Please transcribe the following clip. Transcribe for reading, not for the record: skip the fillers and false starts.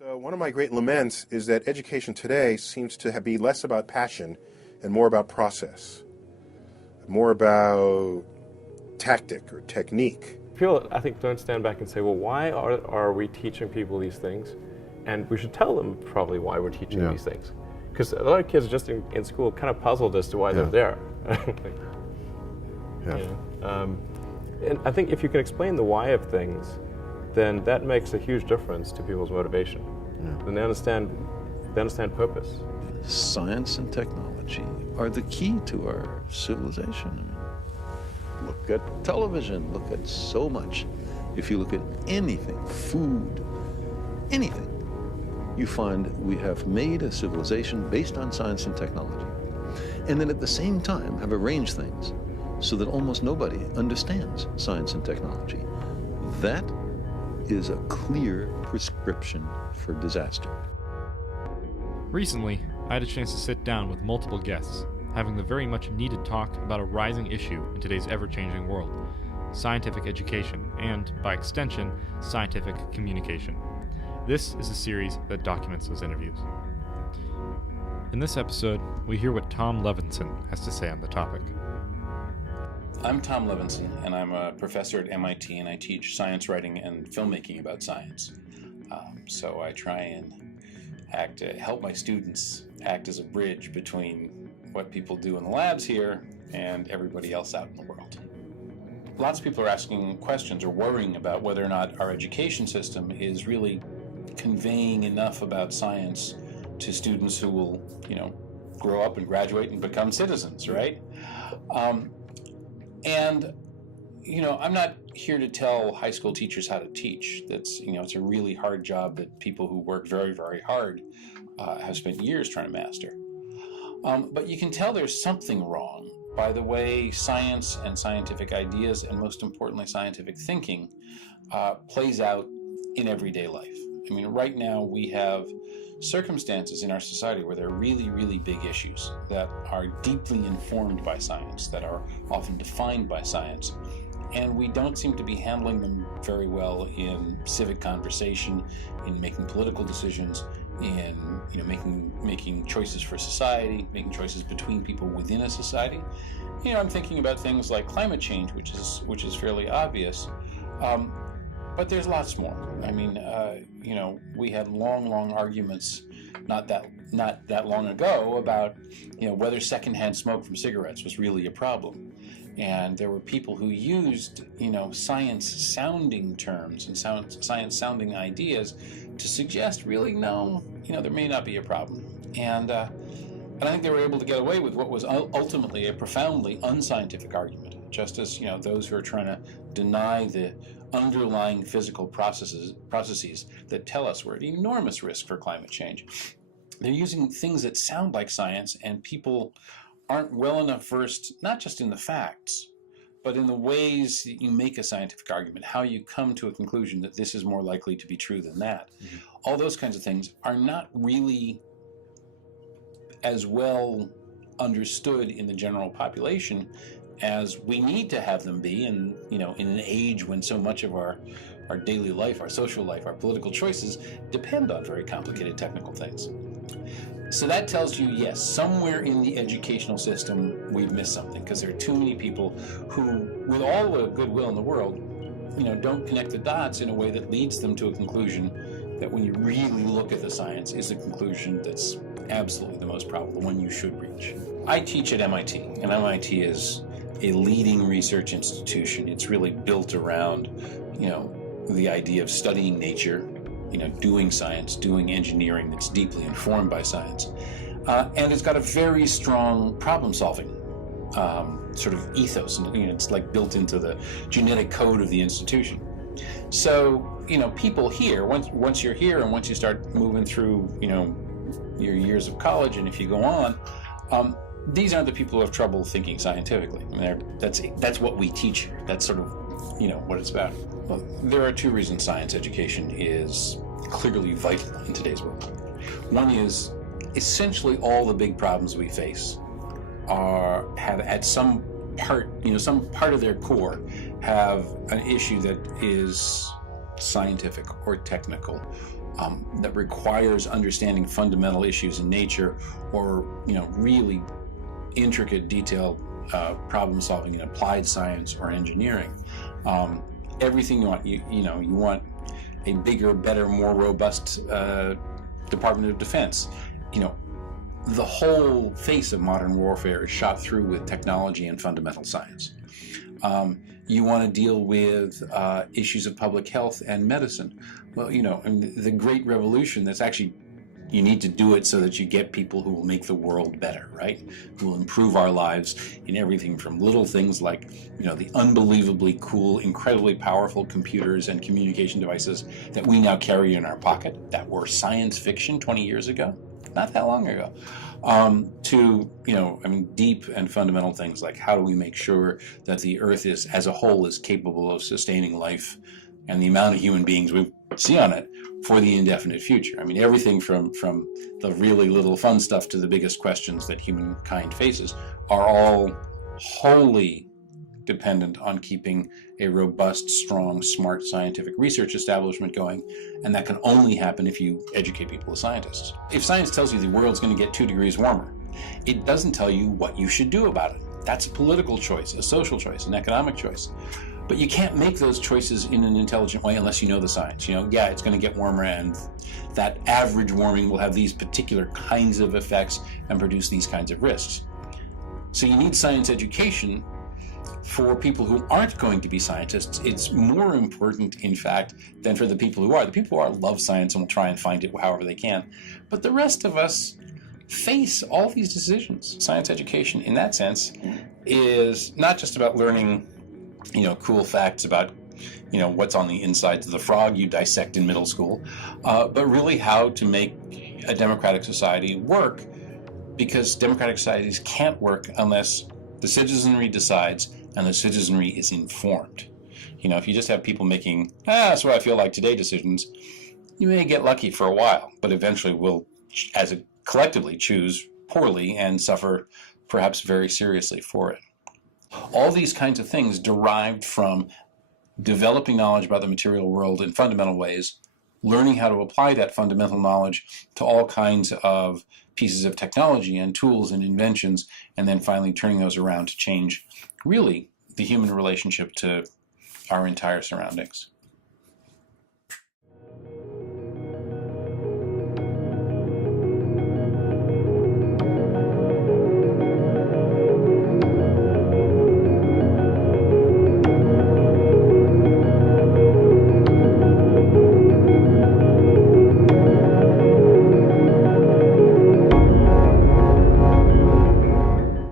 So one of my great laments is that education today seems to be less about passion and more about process, more about tactic or technique. People, I think, don't stand back and say, well, why are we teaching people these things? And we should tell them probably why we're teaching these things. Because a lot of kids are just in school kind of puzzled as to why they're there. And I think if you can explain the why of things, then that makes a huge difference to people's motivation. And they understand purpose. Science and technology are the key to our civilization. Look at television, look at so much. If you look at anything, food, anything, you find we have made a civilization based on science and technology. And then at the same time have arranged things so that almost nobody understands science and technology. That is a clear prescription for disaster. Recently, I had a chance to sit down with multiple guests, having the very much needed talk about a rising issue in today's ever-changing world: scientific education and, by extension, scientific communication. This is a series that documents those interviews. In this episode, we hear what Tom Levenson has to say on the topic. I'm Tom Levenson, and I'm a professor at MIT, and I teach science writing and filmmaking about science. So I try and help my students act as a bridge between what people do in the labs here and everybody else out in the world. Lots of people are asking questions or worrying about whether or not our education system is really conveying enough about science to students who will, grow up and graduate and become citizens, right? I'm not here to tell high school teachers how to teach. That's, it's a really hard job that people who work very, very hard have spent years trying to master. But you can tell there's something wrong by the way science and scientific ideas, and most importantly, scientific thinking, plays out in everyday life. I mean, right now we have circumstances in our society where there are really, really big issues that are deeply informed by science, that are often defined by science, and we don't seem to be handling them very well in civic conversation, in making political decisions, in making choices for society, making choices between people within a society. I'm thinking about things like climate change, which is fairly obvious. But there's lots more. I mean, we had long arguments not that long ago about, whether secondhand smoke from cigarettes was really a problem. And there were people who used, science-sounding terms and science-sounding ideas to suggest, really, no, there may not be a problem. And I think they were able to get away with what was ultimately a profoundly unscientific argument, just as, those who are trying to deny the underlying physical processes that tell us we're at enormous risk for climate change. They're using things that sound like science, and people aren't well enough versed, not just in the facts, but in the ways that you make a scientific argument, how you come to a conclusion that this is more likely to be true than that. Mm-hmm. All those kinds of things are not really as well understood in the general population as we need to have them be, and in an age when so much of our daily life, our social life, our political choices depend on very complicated technical things. So that tells you, yes, somewhere in the educational system we've missed something, because there are too many people who, with all the goodwill in the world, don't connect the dots in a way that leads them to a conclusion that, when you really look at the science, is a conclusion that's absolutely the most probable, the one you should reach. I teach at MIT, and MIT is a leading research institution. It's really built around, the idea of studying nature, doing science, doing engineering that's deeply informed by science. And it's got a very strong problem-solving sort of ethos. And, it's like built into the genetic code of the institution. So, people here, once you're here and once you start moving through, your years of college, and if you go on, these aren't the people who have trouble thinking scientifically. I mean, that's what we teach here. That's sort of, what it's about. Well, there are two reasons science education is clearly vital in today's world. One is, essentially all the big problems we face have at some part of their core have an issue that is scientific or technical that requires understanding fundamental issues in nature, or really intricate, detailed problem solving in applied science or engineering. Everything you want, you want a bigger, better, more robust Department of Defense. The whole face of modern warfare is shot through with technology and fundamental science. You want to deal with issues of public health and medicine. Well, the Great Revolution, that's actually, you need to do it so that you get people who will make the world better, right? Who will improve our lives in everything from little things like, the unbelievably cool, incredibly powerful computers and communication devices that we now carry in our pocket that were science fiction 20 years ago, not that long ago, to, deep and fundamental things like how do we make sure that the Earth is, as a whole, is capable of sustaining life and the amount of human beings we see on it for the indefinite future. Everything from the really little fun stuff to the biggest questions that humankind faces are all wholly dependent on keeping a robust, strong, smart scientific research establishment going, and that can only happen if you educate people as scientists. If science tells you the world's going to get 2 degrees warmer, it doesn't tell you what you should do about it. That's a political choice, a social choice, an economic choice. But you can't make those choices in an intelligent way unless you know the science. It's going to get warmer, and that average warming will have these particular kinds of effects and produce these kinds of risks. So you need science education for people who aren't going to be scientists. It's more important, in fact, than for the people who are. The people who are love science and will try and find it however they can. But the rest of us face all these decisions. Science education, in that sense, is not just about learning cool facts about, what's on the insides of the frog you dissect in middle school, but really how to make a democratic society work, because democratic societies can't work unless the citizenry decides and the citizenry is informed. If you just have people making, that's what I feel like today decisions, you may get lucky for a while, but eventually will, as a collectively, choose poorly and suffer perhaps very seriously for it. All these kinds of things derived from developing knowledge about the material world in fundamental ways, learning how to apply that fundamental knowledge to all kinds of pieces of technology and tools and inventions, and then finally turning those around to change, really, the human relationship to our entire surroundings.